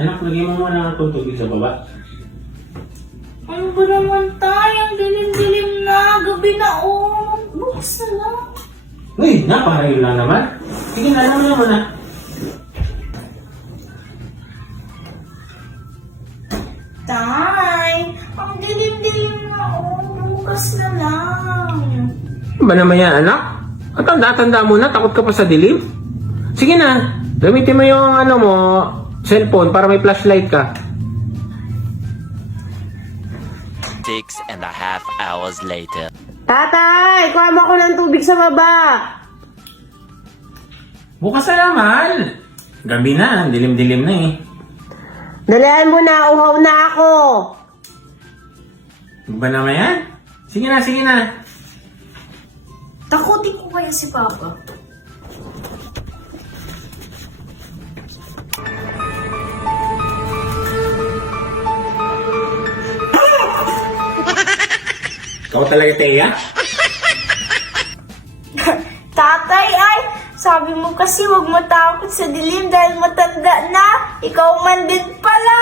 Anak, lagay mo muna ang tubig sa baba. Ano ba naman tayo? Ang dilim-dilim na. Gabi na bukas na lang. Uy, napakayo lang naman. Sige na, alam mo na. Tay, ang dilim-dilim na bukas na lang. Ano ba naman yan, anak? At tanda-tanda mo na, takot ka pa sa dilim? Sige na, gamitin mo yung cellphone para may flashlight ka. 6.5 hours later. Tatay, kuha mo ako ng tubig sa baba. Bukas na naman. Gabi na, dilim-dilim na eh. Dalihan mo na, uhaw na ako. Ano ba naman yan? Sige na, sige na. Takutin ko kaya si Papa. Ikaw talaga, Teya? Tatay ay, sabi mo kasi wag matakot sa dilim dahil matanda na. Ikaw man din pala.